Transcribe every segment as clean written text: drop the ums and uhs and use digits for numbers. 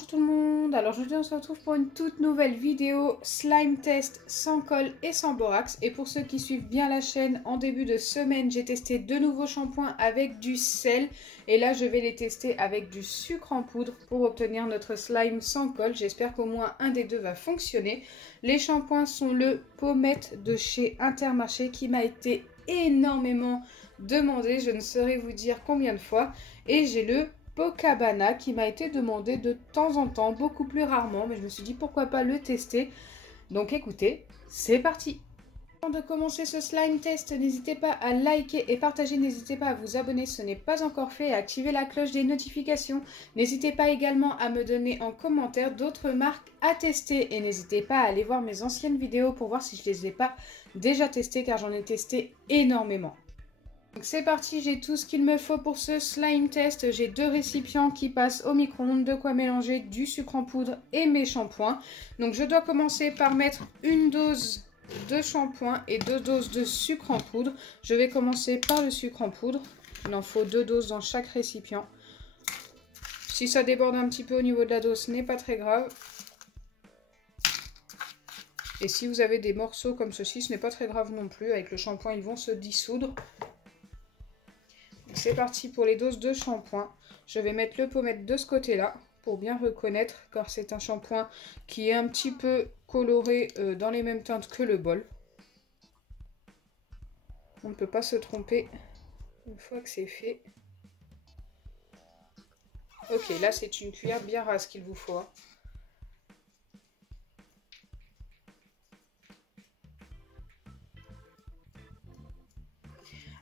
Bonjour tout le monde, alors aujourd'hui on se retrouve pour une toute nouvelle vidéo slime test sans colle et sans borax. Et pour ceux qui suivent bien la chaîne, en début de semaine j'ai testé deux nouveaux shampoings avec du sel. Et là je vais les tester avec du sucre en poudre pour obtenir notre slime sans colle. J'espère qu'au moins un des deux va fonctionner. Les shampoings sont le Pommette de chez Intermarché qui m'a été énormément demandé, je ne saurais vous dire combien de fois. Et j'ai le Pocabana qui m'a été demandé de temps en temps, beaucoup plus rarement, mais je me suis dit pourquoi pas le tester. Donc écoutez, c'est parti. Avant de commencer ce slime test, n'hésitez pas à liker et partager, n'hésitez pas à vous abonner si ce n'est pas encore fait, à activer la cloche des notifications. N'hésitez pas également à me donner en commentaire d'autres marques à tester et n'hésitez pas à aller voir mes anciennes vidéos pour voir si je ne les ai pas déjà testées car j'en ai testé énormément. Donc c'est parti, j'ai tout ce qu'il me faut pour ce slime test. J'ai deux récipients qui passent au micro-ondes, de quoi mélanger du sucre en poudre et mes shampoings. Donc je dois commencer par mettre une dose de shampoing et 2 doses de sucre en poudre. Je vais commencer par le sucre en poudre. Il en faut 2 doses dans chaque récipient. Si ça déborde un petit peu au niveau de la dose, ce n'est pas très grave. Et si vous avez des morceaux comme ceci, ce n'est pas très grave non plus. Avec le shampoing, ils vont se dissoudre. C'est parti pour les doses de shampoing. Je vais mettre le Pommette de ce côté-là pour bien reconnaître car c'est un shampoing qui est un petit peu coloré dans les mêmes teintes que le bol. On ne peut pas se tromper une fois que c'est fait. Ok, là c'est une cuillère bien rase qu'il vous faut.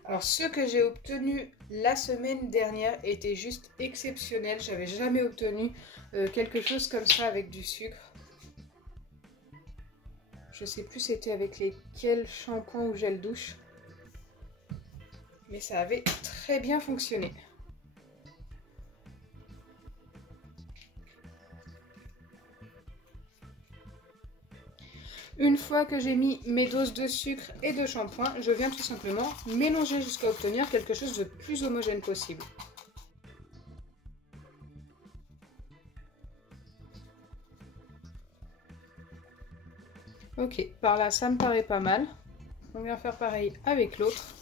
Alors ce que j'ai obtenu la semaine dernière était juste exceptionnel. J'avais jamais obtenu quelque chose comme ça avec du sucre. Je sais plus c'était avec lesquels shampoing ou gel douche. Mais ça avait très bien fonctionné. Une fois que j'ai mis mes doses de sucre et de shampoing, je viens tout simplement mélanger jusqu'à obtenir quelque chose de plus homogène possible. Ok, par là ça me paraît pas mal. On vient faire pareil avec l'autre.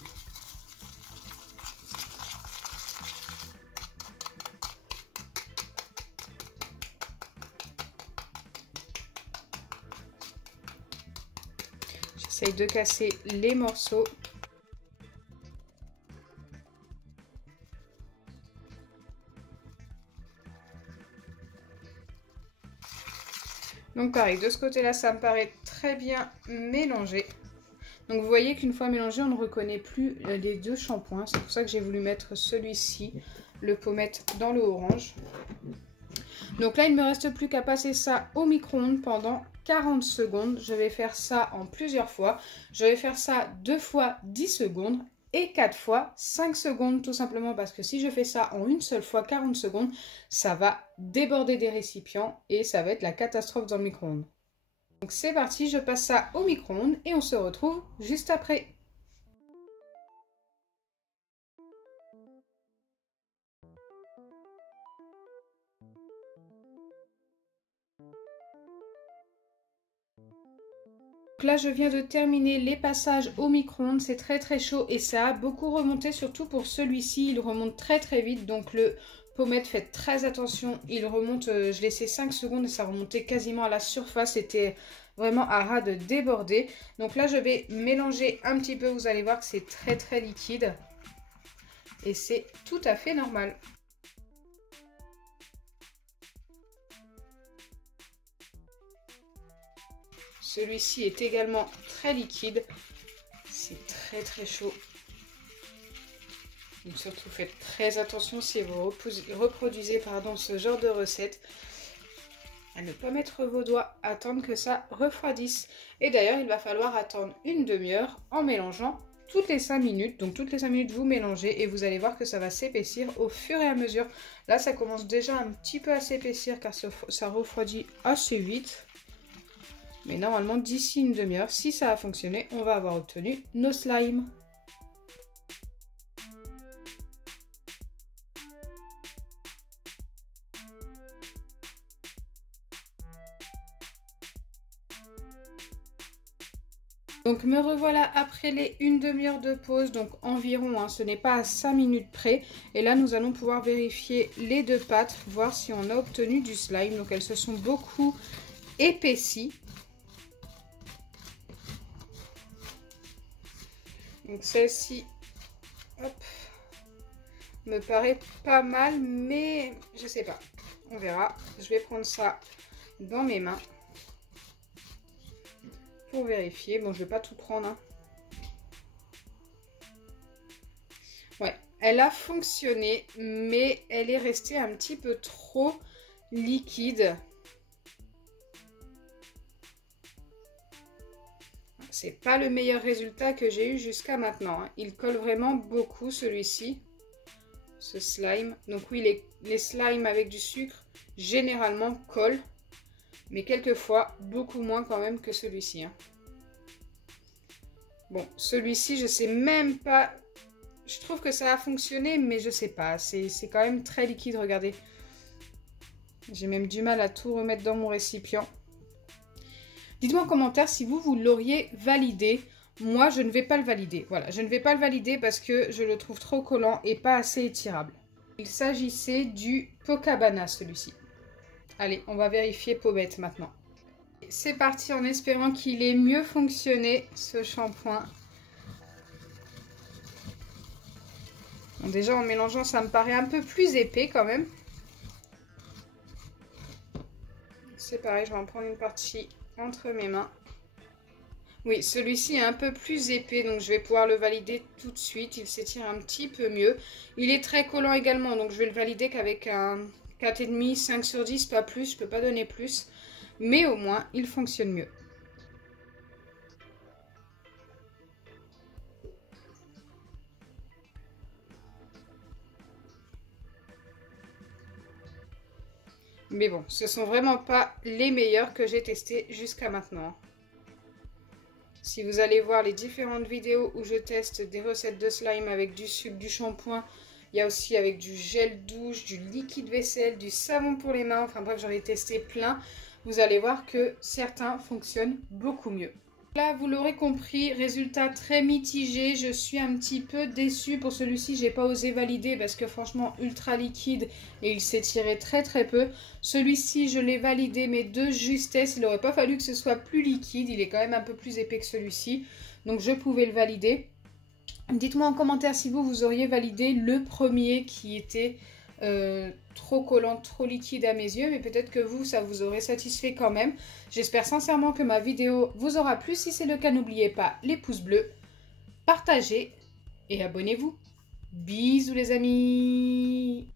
J'essaye de casser les morceaux. Donc pareil, de ce côté-là, ça me paraît très bien mélangé. Donc vous voyez qu'une fois mélangé, on ne reconnaît plus les deux shampoings. C'est pour ça que j'ai voulu mettre celui-ci, le Pommette, dans le orange. Donc là, il ne me reste plus qu'à passer ça au micro-ondes pendant 40 secondes. Je vais faire ça en plusieurs fois. Je vais faire ça 2 fois 10 secondes et 4 fois 5 secondes. Tout simplement parce que si je fais ça en une seule fois 40 secondes, ça va déborder des récipients et ça va être la catastrophe dans le micro-ondes. Donc c'est parti, je passe ça au micro-ondes et on se retrouve juste après. Donc là je viens de terminer les passages au micro-ondes, c'est très chaud et ça a beaucoup remonté, surtout pour celui-ci, il remonte très vite. Donc le Pommette, faites très attention, il remonte, je laissais 5 secondes et ça remontait quasiment à la surface, c'était vraiment à ras de déborder. Donc là je vais mélanger un petit peu, vous allez voir que c'est très liquide et c'est tout à fait normal. Celui-ci est également très liquide, c'est très chaud. Donc surtout faites très attention si vous reproduisez ce genre de recette, à ne pas mettre vos doigts, attendre que ça refroidisse. Et d'ailleurs il va falloir attendre une demi-heure en mélangeant toutes les 5 minutes. Donc toutes les 5 minutes vous mélangez et vous allez voir que ça va s'épaissir au fur et à mesure. Là ça commence déjà un petit peu à s'épaissir car ça refroidit assez vite. Mais normalement, d'ici une demi-heure, si ça a fonctionné, on va avoir obtenu nos slimes. Donc me revoilà après les 1 demi-heure de pause, donc environ, hein, ce n'est pas à 5 minutes près. Et là nous allons pouvoir vérifier les deux pâtes, voir si on a obtenu du slime. Donc elles se sont beaucoup épaissies. Donc celle-ci, hop, me paraît pas mal, mais je sais pas. On verra. Je vais prendre ça dans mes mains pour vérifier. Bon, je vais pas tout prendre, hein. Ouais, elle a fonctionné, mais elle est restée un petit peu trop liquide. C'est pas le meilleur résultat que j'ai eu jusqu'à maintenant, hein. Il colle vraiment beaucoup celui-ci, ce slime. Donc oui, les slimes avec du sucre généralement collent, mais quelquefois beaucoup moins quand même que celui-ci, hein. Bon, celui-ci, je sais même pas. Je trouve que ça a fonctionné, mais je sais pas. C'est quand même très liquide, regardez. J'ai même du mal à tout remettre dans mon récipient. Dites-moi en commentaire si vous l'auriez validé. Moi, je ne vais pas le valider. Voilà, je ne vais pas le valider parce que je le trouve trop collant et pas assez étirable. Il s'agissait du Pocabana, celui-ci. Allez, on va vérifier Pobette maintenant. C'est parti en espérant qu'il ait mieux fonctionné, ce shampoing. Bon, déjà, en mélangeant, ça me paraît un peu plus épais quand même. C'est pareil, je vais en prendre une partie entre mes mains. Oui, celui-ci est un peu plus épais, donc je vais pouvoir le valider tout de suite. Il s'étire un petit peu mieux. Il est très collant également, donc je vais le valider qu'avec un 4,5, 5 sur 10, pas plus. Je ne peux pas donner plus. Mais au moins, il fonctionne mieux. Mais bon, ce sont vraiment pas les meilleurs que j'ai testés jusqu'à maintenant. Si vous allez voir les différentes vidéos où je teste des recettes de slime avec du sucre, du shampoing, il y a aussi avec du gel douche, du liquide vaisselle, du savon pour les mains, enfin bref, j'en ai testé plein. Vous allez voir que certains fonctionnent beaucoup mieux. Là, vous l'aurez compris, résultat très mitigé. Je suis un petit peu déçue pour celui-ci. J'ai pas osé valider parce que franchement, ultra liquide et il s'étirait très très peu. Celui-ci, je l'ai validé, mais de justesse. Il n'aurait pas fallu que ce soit plus liquide. Il est quand même un peu plus épais que celui-ci. Donc, je pouvais le valider. Dites-moi en commentaire si vous auriez validé le premier qui était trop collant, trop liquide à mes yeux, mais peut-être que vous, ça vous aurait satisfait quand même. J'espère sincèrement que ma vidéo vous aura plu. Si c'est le cas, n'oubliez pas les pouces bleus, partagez et abonnez-vous. Bisous les amis!